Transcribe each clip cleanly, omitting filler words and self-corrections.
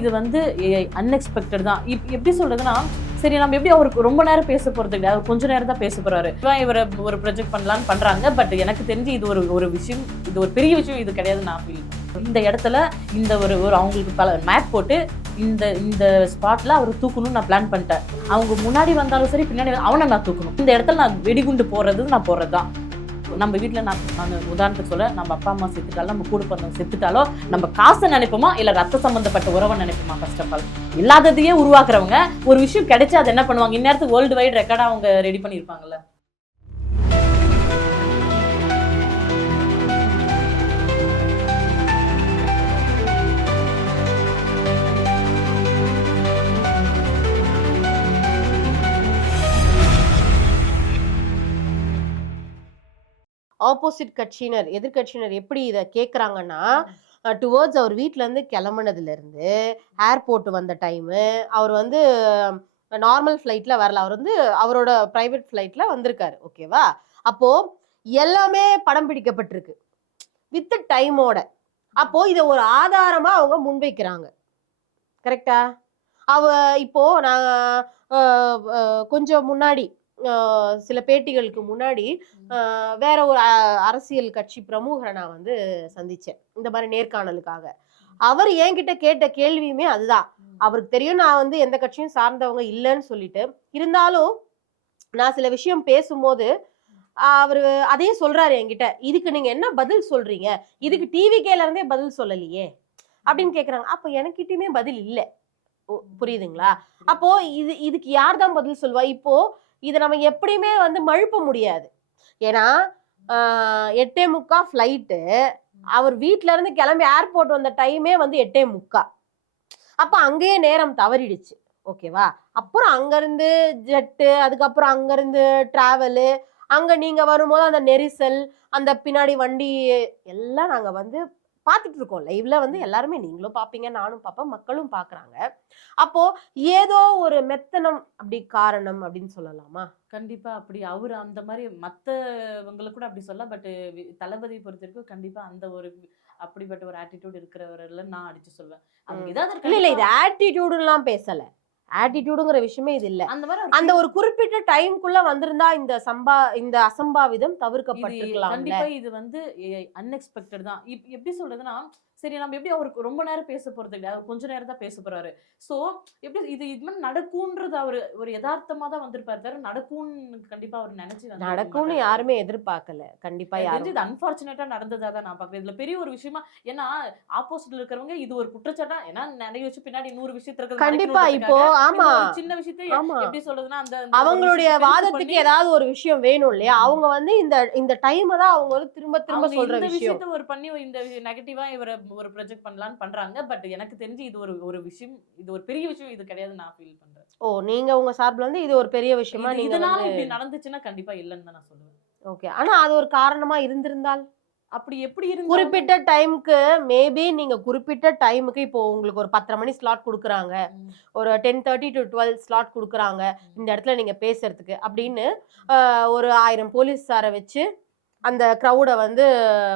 இது வந்து அன்எக்ஸ்பெக்டட் தான். எப்படி சொல்றதுன்னா, சரி நம்ம எப்படி அவருக்கு ரொம்ப நேரம் பேச போறது கிடையாது, அவர் கொஞ்ச நேரம் தான் பேச போறாரு. இவரை ஒரு ப்ரொஜெக்ட் பண்ணலான்னு பண்றாங்க. பட் எனக்கு தெரிஞ்சு இது ஒரு விஷயம், இது ஒரு பெரிய விஷயம் இது கிடையாது நான் ஃபீல். இந்த இடத்துல இந்த ஒரு அவங்களுக்கு பல மேப் போட்டு இந்த ஸ்பாட்ல அவர் தூக்கணும்னு நான் பிளான் பண்ணிட்டேன். அவங்க முன்னாடி வந்தாலும் சரி பின்னாடி அவனை நான் தூக்கணும். இந்த இடத்துல நான் வெடிகுண்டு போடுறது நான் போடுறதுதான். நம்ம வீட்டில் நான் உதாரணத்துக்கு சொல்ல, நம்ம அப்பா அம்மா செத்துட்டாலும், நம்ம கூட பிறந்தவங்க செத்துட்டாலோ, நம்ம காசை நினைப்போமா இல்லை ரத்த சம்பந்தப்பட்ட உறவை நினைப்போமா? ஃபர்ஸ்ட் ஆஃப் ஆல் இல்லாததையே உருவாக்குறவங்க ஒரு விஷயம் கிடைச்சா அதை என்ன பண்ணுவாங்க? இந்நேரத்துக்கு வேர்ல்டு வைட் ரெக்கார்டா அவங்க ரெடி பண்ணியிருப்பாங்கல்ல. ஆப்போசிட் கட்சியினர், எதிர்கட்சியினர் எப்படி இதை கேட்குறாங்கன்னா, டுவர்ட்ஸ் அவர் வீட்டிலேருந்து கிளம்புனதுலேருந்து ஏர்போர்ட் வந்த டைமு, அவர் வந்து நார்மல் ஃப்ளைட்டில் வரல, அவர் வந்து அவரோட ப்ரைவேட் ஃப்ளைட்டில் வந்திருக்காரு. ஓகேவா? அப்போது எல்லாமே படம் பிடிக்கப்பட்டிருக்கு வித் டைமோட. அப்போ இதை ஒரு ஆதாரமாக அவங்க முன்வைக்கிறாங்க. கரெக்டா? இப்போ நான் கொஞ்சம் முன்னாடி சில பேட்டிகளுக்கு முன்னாடி வேற ஒரு அரசியல் கட்சி பிரமுகரை நான் வந்து சந்திச்சேன் இந்த மாதிரி நேர்காணலுக்காக. அவர் என்கிட்ட கேட்ட கேள்வியுமே அதுதான். அவருக்கு தெரியும் நான் வந்து எந்த கட்சியும் சார்ந்தவங்க இல்லைன்னு சொல்லிட்டு, இருந்தாலும் நான் சில விஷயம் பேசும்போது அவரு அதே சொல்றாரு என்கிட்ட, இதுக்கு நீங்க என்ன பதில் சொல்றீங்க? இதுக்கு டிவிகேல இருந்தே பதில் சொல்லலையே அப்படின்னு கேக்குறாங்க. அப்ப எனக்கிட்டயுமே பதில் இல்லை. புரியுதுங்களா? அப்போ இதுக்கு யார் தான் பதில் சொல்வா? இப்போ இதை நம்ம எப்படியுமே வந்து மழுப்ப முடியாது. ஏன்னா 8:45 ஃப்ளைட்டு, அவர் வீட்டுல இருந்து கிளம்பி ஏர்போர்ட் வந்த டைமே வந்து 8:45. அப்ப அங்கேயே நேரம் தவறிடுச்சு. ஓகேவா? அப்புறம் அங்கிருந்து ஜெட்டு, அதுக்கப்புறம் அங்கிருந்து டிராவலு, அங்க நீங்க வரும்போது அந்த நெரிசல், அந்த பின்னாடி வண்டி எல்லாம் நாங்க வந்து பார்த்துட்டு இருக்கோம். லைவ்ல வந்து எல்லாருமே, நீங்களும் பார்ப்பீங்க, நானும் பார்ப்பேன், மக்களும் பார்க்குறாங்க. அப்போ ஏதோ ஒரு மெத்தனம் அப்படி காரணம் அப்படின்னு சொல்லலாமா? கண்டிப்பா அப்படி அவரு அந்த மாதிரி மத்தவங்களுக்கு கூட அப்படி சொல்லலாம். பட் தளபதி பொறுத்த வரைக்கும் கண்டிப்பா அந்த ஒரு அப்படிப்பட்ட ஒரு ஆட்டிடியூட் இருக்கிறவரை நான் அடிச்சு சொல்வேன். அவங்க ஏதாவது இல்ல இது ஆட்டிடியூடுலாம் பேசல. ஆட்டிடியூடுங்கிற விஷயமே இது இல்ல. அந்த ஒரு குறிப்பிட்ட டைம்க்குள்ள வந்திருந்தா இந்த அசம்பாவிதம் தவிர்க்கப்பட்டிருக்கலாம். கண்டிப்பா இது வந்து அன்எக்ஸ்பெக்டட் தான். எப்படி சொல்றதுன்னா, சரி நம்ம எப்படி அவருக்கு ரொம்ப நேரம் பேச போறது கிடையாது, அவர் கொஞ்ச நேரம் தான் பேச போறாரு. சோ எப்படி இது மாதிரி நடக்கும்ன்றது அவரு ஒரு யதார்த்தமா தான் வந்திருப்பாரு தவிர நடக்கும்னு கண்டிப்பா அவர் நினைச்சு நடக்கும்னு யாருமே எதிர்பார்க்கல. கண்டிப்பா யாரும். இது அன்பார்ச்சுனேட்டா நடந்ததா தான் நான் பாக்குறேன். இதுல பெரிய ஒரு விஷயமா, ஏன்னா ஆப்போசிட்ல இருக்கிறவங்க இது ஒரு குற்றச்சாட்டா, ஏன்னா நிறைய விஷயம் பின்னாடி 100 விஷயத்துல இருக்கு. கண்டிப்பா இப்போ ஆமா சின்ன விஷயத்தை எப்படி சொல்றதுன்னா, அந்த அவங்களுடைய வாதத்துக்கு ஏதாவது ஒரு விஷயம் வேணும் இல்லையா? அவங்க வந்து இந்த டைம் தான் அவங்க வந்து திரும்ப திரும்ப சொல்ற விஷயம். ஒரு பண்ணி இந்த நெகட்டிவா இவரை ஒரு ப்ரொஜெக்ட் பண்ணலாம்னு பண்றாங்க. பட் எனக்கு தெரிஞ்சு இது ஒரு விஷயம், இது ஒரு பெரிய விஷயம் இது கிடையாது நான் ஃபீல் பண்றேன். நீங்க உங்க சார்புல இருந்து இது ஒரு பெரிய விஷயமா நீங்க இதனால இப்படி நடந்துச்சுன்னா கண்டிப்பா இல்லன்னு தான் நான் சொல்லுவேன். ஓகே. ஆனா அது ஒரு காரணமா இருந்திருந்தால் அப்படி எப்படி இருந்து குறிப்பிட்ட டைம்க்கு மேபி நீங்க குறிப்பிட்ட டைமுக்கு இப்போ உங்களுக்கு ஒரு 10:30 மணி ஸ்லாட் கொடுக்குறாங்க, ஒரு 10:30 to 12 ஸ்லாட் கொடுக்குறாங்க இந்த இடத்துல நீங்க பேசுறதுக்கு அப்படின்னு ஒரு 1000 போலீஸாரை வச்சு அந்த க்ரௌட வந்து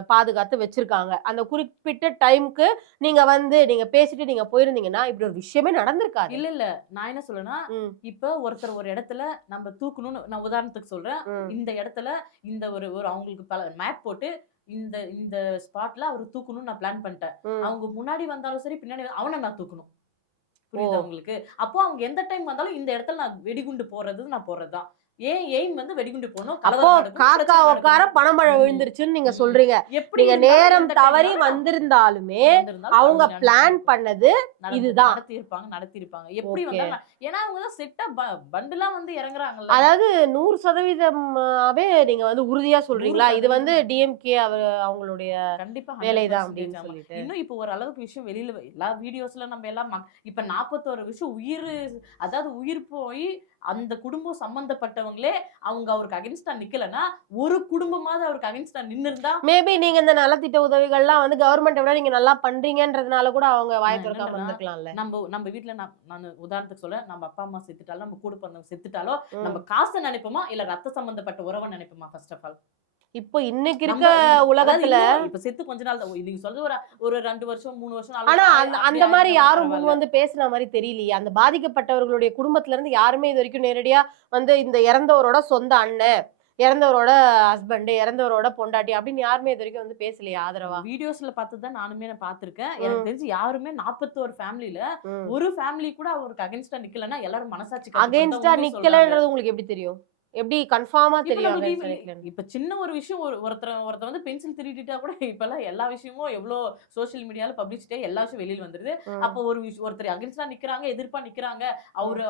பாதுகாத்து வச்சிருக்காங்க. அந்த குறிப்பிட்ட டைம்க்கு நீங்க பேசிட்டு நீங்க போயிருந்தீங்கன்னா இப்படி ஒரு விஷயமே நடந்திருக்காது. இல்ல நான் என்ன சொல்றேன்னா, இப்ப ஒருத்தர் ஒரு இடத்துல நம்ம தூக்கணும்னு நான் உதாரணத்துக்கு சொல்றேன். இந்த இடத்துல இந்த ஒரு அவங்களுக்கு பல மேப் போட்டு இந்த ஸ்பாட்ல அவர் தூக்கணும்னு நான் பிளான் பண்ணிட்டேன். அவங்க முன்னாடி வந்தாலும் சரி பின்னாடி அவனை நான் தூக்கணும். புரியுதா உங்களுக்கு? அப்போ அவங்க எந்த டைம் வந்தாலும் இந்த இடத்துல நான் வெடிகுண்டு போடுறது நான் போடுறதுதான். எய்ம் வந்து வெடிகுண்டு போடணும். அப்போ காக்கா உட்கார பணமழை விழுந்துருச்சுன்னு நீங்க சொல்றீங்க. நீங்க நேரம் தவறி வந்திருந்தாலுமே அவங்க பிளான் பண்ணது இதுதான். நடத்திருப்பாங்க. எப்படி வந்தாங்க? ஏன்னா அவங்க தான் செட்டா பண்டலா வந்து இறங்குறாங்கல்ல. அதாவது 100%ஆவே நீங்க வந்து உறுதியா சொல்றீங்களா? இது வந்து டிஎம்கே அவங்களுடைய கண்டிப்பா வேலைதான் அப்படின்னு சொல்லிட்டு. இன்னும் இப்போ ஒரு அளவுக்கு விஷயம் வெளியில எல்லா வீடியோஸ்ல நம்ம எல்லாம் இப்ப 41 விஷயம் உயிர் போய் அந்த குடும்பம் சம்பந்தப்பட்டவங்களே அவருக்கு அகைன்ஸ்டா நிக்கலனா, ஒரு குடும்பமாவது அவருக்கு அகைன்ஸ்டா நின்னுருந்தா மேபி நீங்க இந்த நலத்திட்ட உதவிகள்லாம் வந்து கவர்மெண்ட்டை விட நீங்க நல்லா பண்றீங்கன்றதுனால கூட அவங்க வாய் திறக்காம இருந்திருக்கலாம்ல. நம்ம வீட்ல நான் உதாரணத்துக்கு சொல்ல, நம்ம அப்பா அம்மா செத்துட்டாலும், நம்ம கூட பிறந்தவங்க செத்துட்டாலோ, நம்ம காசை நினைப்போமா இல்ல ரத்த சம்பந்தப்பட்ட உறவை நினைப்போமா? ஃபர்ஸ்ட் ஆஃப் ஆல் இப்போ இன்னைக்கு இருக்க நம்ம அதாவது உலகத்துல இப்ப செத்து கொஞ்ச நாள் தான் நீங்க சொல்றது ஒரு 2 வருஷம் 3 வருஷம் ஆனா அப்படி அந்த மாதிரி ஆயிருந்தா யாரும் முன் பரவாயில்ல. வந்து பேசுன மாதிரி தெரியலையே. அந்த பாதிக்கப்பட்டவர்களுடைய குடும்பத்துல இருந்து யாருமே இது வரைக்கும் நேரடியா வந்து இந்த இறந்தவரோட சொந்த அண்ணன், இறந்தவரோட ஹஸ்பண்ட், இறந்தவரோட பொண்டாட்டி அப்படின்னு யாருமே இது வரைக்கும் வந்து பேசலையே ஆதரவா. வீடியோஸ்ல பார்த்தது தான் நானுமே நான் பார்த்திருக்கேன். எனக்கு ம், தெரிஞ்சு யாருமே 41 ஃபேமிலில ம். ஒரு ஃபேமிலி கூட அவருக்கு அகைன்ஸ்டா நிக்கலன்னா எல்லாரும் மனசாட்சி கட்டுப்பட்டு தான் அகைன்ஸ்டா உண்மையை சொல்றாங்க. நிக்கலன்றது உங்களுக்கு எப்படி தெரியும்? எப்படி கன்ஃபார்மா இப்ப தெரியும் நம்மளுக்கு against ஆ நிக்கலன்னு? இப்ப சின்ன ஒரு விஷயம் ஒருத்தர் வந்து பென்சில் திருடிட்டா கூட இப்பெல்லாம் எல்லா விஷயமும் எவ்வளோ சோஷியல் மீடியால பப்ளிசிட்டியா எல்லா விஷயம் வெளியில வந்துருது. ம், அப்போ ஒருத்தர் அகைன்ஸ்டா நிக்கிறாங்க, எதிர்ப்பா நிக்கிறாங்க, ம்.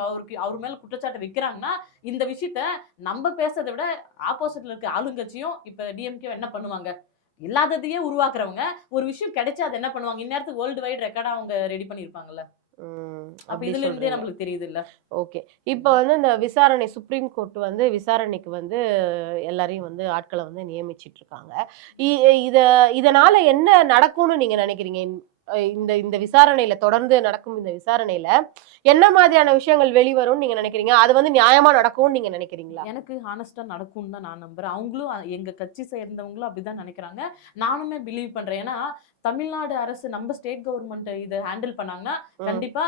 அவர் மேல குற்றச்சாட்டு வைக்கிறாங்கன்னா, இந்த விஷயத்த நம்ம பேசுறத விட ஆப்போசிட்ல இருக்க ஆளுங்கட்சியும் இப்ப டிஎம்கே என்ன பண்ணுவாங்க? இல்லாததையே உருவாக்குறவங்க ஒரு விஷயம் கிடைச்சா அது என்ன பண்ணுவாங்க? இந்நேரத்துக்கு வேர்ல்டு வைட் ரெக்கார்டா அவங்க ரெடி பண்ணியிருப்பாங்கல்ல. அப்ப அப்படி இதுல இருந்தே சொல்றீங்க. நம்மளுக்கு தெரியுதுல்ல. ஓகே. இப்ப வந்து இந்த விசாரணை சுப்ரீம் கோர்ட் வந்து விசாரணைக்கு வந்து எல்லாரையும் வந்து ஆட்கள வந்து நியமிச்சிட்டு இருக்காங்க. இ இத இதனால என்ன நடக்கும்னு நீங்க நினைக்கிறீங்க? இந்த இந்த விசாரணையில தொடர்ந்து நடக்கும் இந்த விசாரணையில என்ன மாதிரியான விஷயங்கள் வெளிவரும்னு நீங்க நினைக்கிறீங்க? அது வந்து நியாயமா நடக்கும்னு நீங்க நினைக்கிறீங்களா? எனக்கு ஹானஸ்ட்டா நடக்கும்னு தான் நான் நம்புறேன். அவங்களும் எங்க கட்சி சேர்ந்தவங்களும் அப்படிதான் நினைக்கிறாங்க. நானுமே பிலீவ் பண்றேன். ஏன்னா, தமிழ்நாடு அரசு நம்ம ஸ்டேட் கவர்ன்மெண்ட் இத ஹேண்டில் பண்ணாங்கன்னா, ம், கண்டிப்பா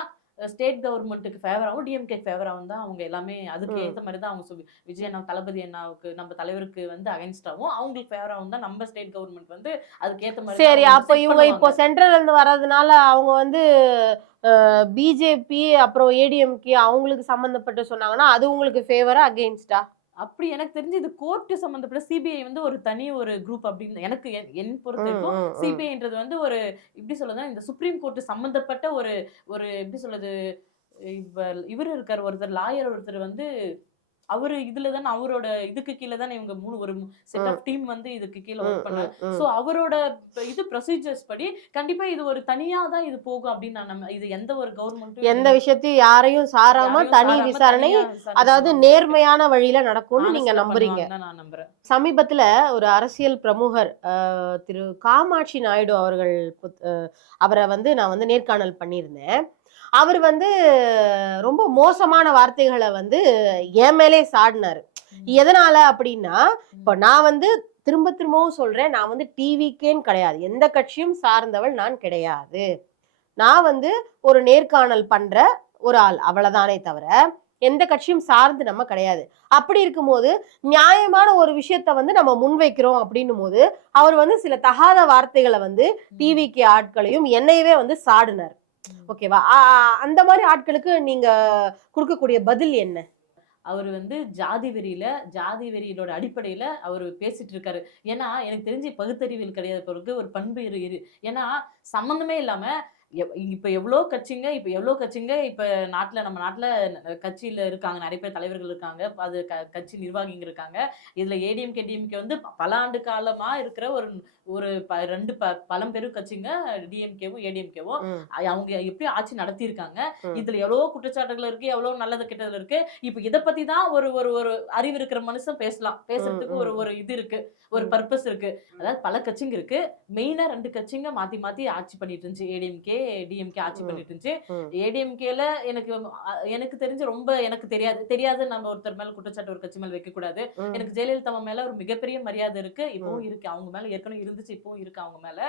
ஸ்டேட் கவர்ன்மென்ட்க்கு ஃபேவராவும், டிஎம்கேக்கு ஃபேவராவும் தான் அவங்க எல்லாமே அதுக்கு ம். ஏத்த மாரி தான் அவங்க விஜய் அண்ணா, தளபதி அண்ணாவுக்கு நம்ம தலைவருக்கு வந்து அகைன்ஸ்டாவும், அவங்களுக்கு ஃபேவராவும் தான் நம்ம ஸ்டேட் கவர்ன்மெண்ட் வந்து அதுக்கு ஏத்த மாரி தான் சரி. அவங்க வந்து அப்ப செட் இவங்க இப்போ பண்ணுவாங்க. சென்ட்ரல்ல இருந்து வர்றதுனால அவங்க வந்து பிஜேபி அப்புறம் ஏடிஎம்கே அவங்களுக்கு சம்பந்தப்பட்டு சொன்னாங்கன்னா, அது உங்களுக்கு ஃபேவரா? அகைன்ஸ்டா? அப்படி எனக்கு தெரிஞ்சு இது கோர்ட் சம்பந்தப்பட்ட சிபிஐ வந்து ஒரு தனி ஒரு குரூப் அப்படின்னு எனக்கு என் பொறுத்த ம், வரைக்கும் ம், ம். சிபிஐன்றது வந்து ஒரு எப்படி சொல்றதுன்னா இந்த சுப்ரீம் கோர்ட் சம்பந்தப்பட்ட ஒரு ஒரு எப்படி சொல்றது இவர் இருக்காரு ஒருத்தர் லாயர் ஒருத்தர் வந்து அவரு இதுல தானே அவரோட இதுக்கு கீழ தானே இவங்க ஒரு செட் ம், ஆஃப் டீம் வந்து இதுக்கு கீழ ம், ஒர்க் பண்ணாங்க. ம், ம். சோ அவரோட இது ப்ரொசீஜர்ஸ் படி கண்டிப்பா இது ஒரு தனியா தான் இது போகும் அப்படின்னு இது எந்த ஒரு கவர்மெண்ட்டும் எந்த விஷயத்தையும் யாரையும் சாராம யாரையும் தனி சாராம விசாரணை, தனியா விசாரணை அதாவது பண்ணுவாங்க நினைக்கிறேன். நேர்மையான வழியில நடக்கும்னு நீங்க ஆனஸ்டா நம்புறீங்க. பண்ணுவாங்கன்னு தான் நான் நம்புறேன். சமீபத்துல ஒரு அரசியல் பிரமுகர் திரு காமாட்சி நாயுடு அவர்கள் அவரை வந்து நான் வந்து நேர்காணல் பண்ணியிருந்தேன். அவர் வந்து ரொம்ப மோசமான வார்த்தைகளை வந்து என் மேலே சாடினாரு. ம். எதனால அப்படின்னா, இப்ப ம். நான் வந்து திரும்ப திரும்பவும் சொல்றேன், நான் வந்து டிவிக்கேன்னு கிடையாது, எந்த கட்சியும் சார்ந்தவள் நான் கிடையாது. நான் வந்து ஒரு நேர்காணல் பண்ற ஒரு ஆள், அவ்வளவுதானே தவிர எந்த கட்சியும் சார்ந்து நம்ம கிடையாது. அப்படி இருக்கும்போது நியாயமான ஒரு விஷயத்த வந்து நம்ம முன்வைக்கிறோம் அப்படின்னும் போது அவர் வந்து சில தகாத வார்த்தைகளை வந்து ம். டிவிக்கு ஆட்களையும் என்னையவே வந்து சாடினார். ம். ஓகேவா? அந்த மாதிரி ஆட்களுக்கு நீங்க கொடுக்கக்கூடிய பதில் என்ன? அவரு வந்து ஜாதி வெறியோட அடிப்படையில அவரு பேசிட்டு இருக்காரு. ஏன்னா, எனக்கு தெரிஞ்சு பகுத்தறிவியல் கிடையாது அவருக்கு. ஒரு பண்பு ஏன்னா, சம்மந்தமே இல்லாம இப்ப எவ்ளோ கட்சிங்க இப்ப நம்ம நாட்டுல கட்சியில இருக்காங்க. நெறைய பேர் தலைவர்கள் இருக்காங்க. அது கட்சி நிர்வாகிங்க இருக்காங்க. இதுல ஏடிஎம்கே, டிஎம்கே வந்து பல ஆண்டு காலமா இருக்கிற ஒரு ஒரு 2 பழம்பெரும் கட்சிங்க டிஎம்கேவும், ஏடிஎம்கேவும். ம், அவங்க எப்படி ஆட்சி நடத்தியிருக்காங்க. ம், இதுல எவ்வளவோ குற்றச்சாட்டுகள் இருக்கு. எவ்வளவோ நல்லது கெட்டது இருக்கு. இப்ப இத பத்தி தான் ஒரு ஒரு ஒரு அறிவு இருக்கிற மனுஷன் பேசலாம். ம், பேசுறதுக்கு ஒரு ம், ஒரு இது இருக்கு. ஒரு ம், பர்ப்பஸ் இருக்கு. அதாவது பல கட்சிங்க இருக்கு. மெயினா 2 கட்சிங்க மாத்தி மாத்தி ஆட்சி பண்ணிட்டு இருந்துச்சு. ஏடிஎம்கே, டிஎம்கே ஆட்சி ம், பண்ணிட்டு இருந்துச்சு. ம், ஏடிஎம்கேல எனக்கு தெரிஞ்சு ரொம்ப எனக்கு தெரியாது நம்ம ஒருத்தர் மேல குற்றச்சாட்டு ஒரு கட்சி மேல வைக்கக்கூடாது. ம், எனக்கு ஜெயலலிதா அம்மா மேல ஒரு மிகப்பெரிய மரியாதை இருக்கு. ம், இப்பவும் இருக்கு. அவங்க மேல ஏற்கனவே இருந்துச்சு. இப்பவும் இருக்கு அவங்க மேல.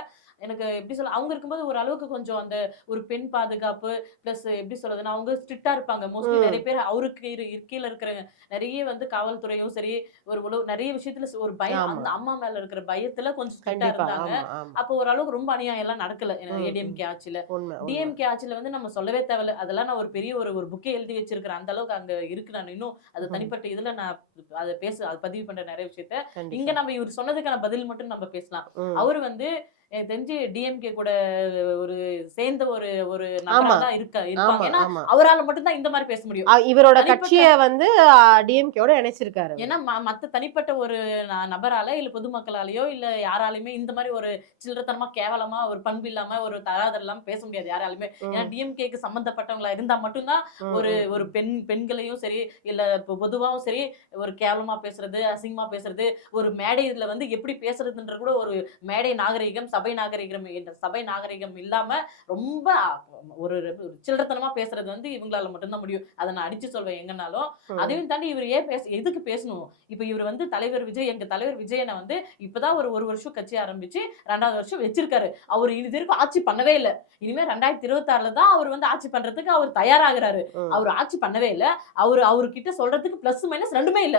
எனக்கு எப்படி சொல்ல அவங்க இருக்கும்போது ஒரு அளவுக்கு கொஞ்சம் அந்த ஒரு பெண் பாதுகாப்பு பிளஸ் எப்படி சொல்றதுன்னா அவங்க ஸ்ட்ரிக்ட்டா இருப்பாங்க. மோஸ்ட்லி நெறைய ம். பேர் அவருக்கு கீழ இருக்கிற நெறைய வந்து காவல்துறையும் சரி, ஒரு நெறைய விஷயத்துல ஒரு பயம் ஆமா. அந்த அம்மா மேல இருக்கிற பயத்துல கொஞ்சம் ஸ்ட்ரிக்ட்டா கண்டிப்பா. இருந்தாங்க. ஆமா, ஆமா. அப்போ ஓரளவுக்கு ரொம்ப அநியாயம் எல்லாம் நடக்கல. ம், ம். ஏடிஎம்கே ஆட்சியில. உண்மை, உண்மை. டிஎம்கே ஆட்சியில வந்து நம்ம சொல்லவே தேவையில்ல. அதெல்லாம் நான் ஒரு பெரிய ஒரு புக்கே எழுதி வச்சிருக்கிறேன். அந்த அளவுக்கு அங்க இருக்கு. நான் இன்னும் அது ம். தனிப்பட்ட இதுல நான் அத பதிவு பண்ற நெறைய விஷயத்த. இங்க கண்டிப்பா. நம்ம இவரு சொன்னதுக்கான பதில் மட்டும் நம்ம பேசலாம். ம். அவரு வந்து எனக்கு தெரிஞ்சு டிஎம்கே கூட ஒரு சேர்ந்த ஒரு ஒரு நபரா ஆமா, தான் இருப்பாங்க. ஆமா, ஏன்னா, ஆமா. அவரால மட்டும் தான் இந்த மாரி பேச முடியும். இவரோட தனிப்பட்ட கட்சிய வந்து டிஎம்கேவோட இணைச்சிருக்காரு அவரு. ஏன்னா மத்த தனிப்பட்ட ஒரு நபரால, இல்ல பொதுமக்களாலயோ, இல்ல யாராலயுமே இந்த மாரி ஒரு சில்லறத்தனமா, கேவலமா, ஒரு பண்பு இல்லாம, ஒரு தராதரம் இல்லாம பேச முடியாது யாராலுமே. ஏன்னா ம், டிஎம்கேக்கு சம்பந்தப்பட்டவங்களா இருந்தா மட்டும் தான் ம், ஒரு ம், ஒரு ம். பெண்களையும் சரி, இல்ல பொதுவாவும் சரி, ஒரு கேவலமா பேசுறது, அசிங்கமா பேசுறது, ஒரு மேடையில வந்து எப்படி பேசுறதுன்ற கூட ஒரு மேடை நாகரீகம், சபை நாகரிகம் இல்லாம ரொம்ப ஒரு சில்லறத்தனமா பேசுறது வந்து இவங்களால மட்டும்தான் முடியும். அதை நான் அடிச்சு சொல்வேன் எங்கனாலும். அதையும் தாண்டி இவர் ஏன் எதுக்கு பேசணும்? இப்ப இவர் வந்து தலைவர் விஜய், எங்க தலைவர் விஜயனை வந்து இப்பதான் ஒரு வருஷம் கட்சி ஆரம்பிச்சு 2வது வருஷம் வச்சிருக்காரு. அவர் இது வரைக்கும் ஆட்சி பண்ணவே இல்ல. இனிமே 2026ல தான் அவர் வந்து ஆட்சி பண்றதுக்கு அவர் தயாராகிறாரு. அவர் ஆட்சி பண்ணவே இல்ல. அவர்கிட்ட சொல்றதுக்கு பிளஸ் மைனஸ் ரெண்டுமே இல்ல.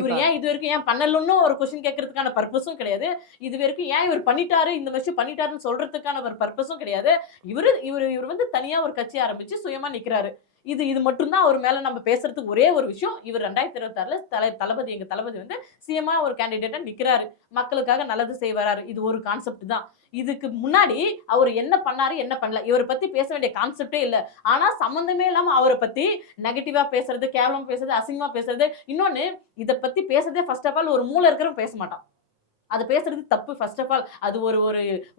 இவர் ஏன் இது வரைக்கும் ஏன் பண்ணலன்னு ஒரு கொஸ்டின் கேட்கறதுக்கான பர்பஸும் கிடையாது. இது வரைக்கும் ஏன் இவர் பண்ணிட்டாரு, இந்த விஷயம் பண்ணிட்டாருன்னு சொல்றதுக்கான ஒரு பர்பஸும் கிடையாது. இவர் வந்து தனியா ஒரு கட்சி ஆரம்பிச்சு சுயமா நிக்கிறாரு. இது மட்டும்தான் அவர் மேல நம்ம பேசுறதுக்கு ஒரே ஒரு விஷயம். இவர் 2026ல எங்க தளபதி வந்து சிஎம்மா ஒரு கேண்டிடேட்டா நிக்கிறாரு. மக்களுக்காக நல்லது செய்வாரு. இது ஒரு கான்செப்ட் தான். இதுக்கு முன்னாடி அவர் என்ன பண்ணாரு, என்ன பண்ணல, இவரை பத்தி பேச வேண்டிய கான்செப்டே இல்ல. ஆனா சம்பந்தமே இல்லாம அவரை பத்தி நெகட்டிவா பேசுறது, கேவலமா பேசுறது, அசிங்கமா பேசுறது. இன்னொன்னு, இத பத்தி பேசுறதே ஃபர்ஸ்ட் ஆஃப் ஆல் ஒரு மூளை இருக்கிறவன் பேச மாட்டான். அது பேசுறது தப்பு. ஃபர்ஸ்ட் ஆஃப் ஆல் அது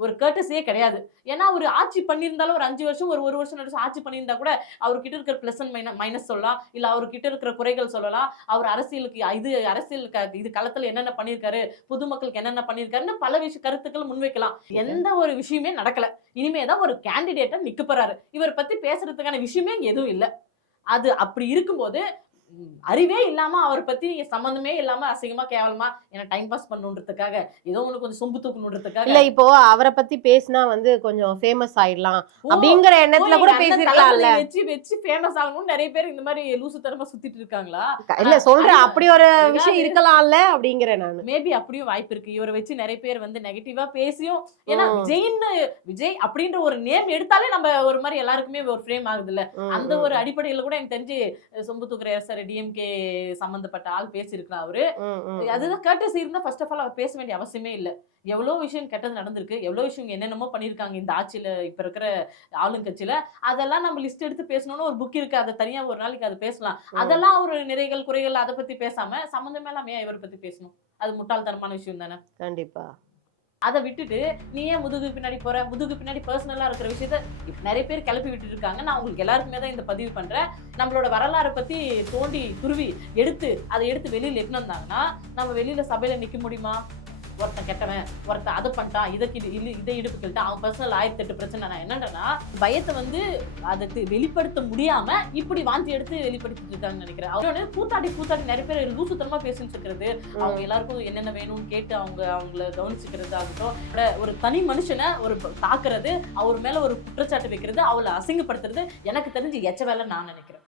ஒரு கர்ட்டஸியே கிடையாது. ஏன்னா ஒரு ஆட்சி பண்ணியிருந்தாலும் ஒரு 5 வருஷம் ஒரு வருஷம் ஆட்சி பண்ணியிருந்தா கூட அவர்கிட்ட இருக்கிற பிளஸ் அண்ட் மைனஸ் சொல்லலாம், இல்ல அவர்கிட்ட இருக்கிற குறைகள் சொல்லலாம். அவர் அரசியலுக்கு இது களத்துல என்னென்ன பண்ணியிருக்காரு, பொதுமக்களுக்கு என்னென்ன பண்ணியிருக்காருன்னு பல கருத்துக்கள் முன்வைக்கலாம். எந்த ஒரு விஷயமே நடக்கல. இனிமேதான் ஒரு கேண்டிடேட்டா நிக்க போறாரு. இவர் பத்தி பேசுறதுக்கான விஷயமே எதுவும் இல்ல. அது அப்படி இருக்கும்போது அறிவே இல்லாம அவர் பத்தி சம்பந்தமே இல்லாம அசிங்கமா கேவலமா என்ன டைம் பாஸ் பண்ணணுன்றதுக்காக ஏதோ ஒண்ணு கொஞ்சம் சொம்பு தூக்கணுன்றதுக்காக இல்ல இப்போ அவரை பத்தி பேசினா வந்து கொஞ்சம் ஃபேமஸ் ஆயிடலாம் அப்படிங்கிற எண்ணத்துல கூட பேசிருக்கலாம்ல. வச்சு ஃபேமஸ் ஆகணும்னு நிறைய பேர் இந்த மாதிரி லூசுத்தனமா சுத்திட்டு இருக்காங்களா? இல்ல சொல்றேன், அப்படி ஒரு விஷயம் இருக்கலாம்ல அப்படிங்கிறேன் நான். மேபி அப்படியும் வாய்ப்பு இருக்கு. இவரை வச்சு நிறைய பேர் வந்து நெகட்டிவா பேசியும், ஏன்னா விஜய் அப்படின்ற ஒரு நேம் எடுத்தாலே நம்ம ஒரு மாதிரி எல்லாருக்குமே ஒரு ஃப்ரேம் ஆகுது இல்ல. அந்த ஒரு அடிப்படையில கூட எனக்கு தெரிஞ்சு சொம்பு தூக்குற சார் டிஎம்கே சம்பந்தப்பட்ட ஆள் பேசியிருக்கலாம். அவரு அதுதான் கர்ட்டஸி இருந்தா ஃபர்ஸ்ட் ஆஃப் ஆல் அவர் பேச வேண்டிய அவசியமே இல்ல. எவ்வளவு விஷயம் கெட்டது நடந்திருக்கு, எவ்வளவு விஷயம் என்னென்னமோ பண்ணிருக்காங்க இந்த ஆட்சியில, இப்ப இருக்கிற ஆளுங்கட்சியில. அதெல்லாம் நம்ம லிஸ்ட் எடுத்து பேசணும்னு ஒரு புக் இருக்கு. அதை தனியா ஒரு நாளைக்கு அது பேசலாம். அதெல்லாம் ஒரு நிறைகள் குறைகள் அதை பத்தி பேசாம சம்பந்தமே இல்லாம இவரை பத்தி பேசணும். அது முட்டாள்தனமான விஷயம் தானே. கண்டிப்பா. அதை விட்டுட்டு நீ ஏன் முதுகு பின்னாடி போற, முதுகு பின்னாடி பர்சனலா இருக்கிற விஷயத்த நிறைய பேர் கிளப்பி விட்டுட்டு இருக்காங்க. நான் உங்களுக்கு எல்லாருக்குமே தான் இந்த பதிவு பண்றேன். நம்மளோட வரலாறை பத்தி தோண்டி துருவி அதை எடுத்து வெளியில எட்டுன்னு வந்தாங்கன்னா நம்ம வெளியில சபையில நிக்க முடியுமா? ஒருத்தன் கெட்டவன், ஒருத்தன் அதை பண்ணிட்டான், இதை இடுப்பு கிள்ட்டான், அவன் பர்சனல் 1008 பிரச்சனை. நான் என்னன்னா பயத்தை வந்து அதை வெளிப்படுத்த முடியாம இப்படி வாந்தி எடுத்து வெளிப்படுத்திட்டு இருக்காங்கன்னு நினைக்கிறேன். அவரோட கூத்தாடி நிறைய பேர் லூசுத்தனமா பேசிட்டு இருக்கிறது, அவங்க எல்லாருக்கும் என்னென்ன வேணும்னு கேட்டு அவங்கள கவனிச்சுக்கிறது ஆகட்டும், ஒரு தனி மனுஷனை ஒரு தாக்குறது, அவர் மேல ஒரு குற்றச்சாட்டு வைக்கிறது, அவளை அசிங்கப்படுத்துறது எனக்கு தெரிஞ்சு எச்ச வேலை நான் நினைக்கிறேன்.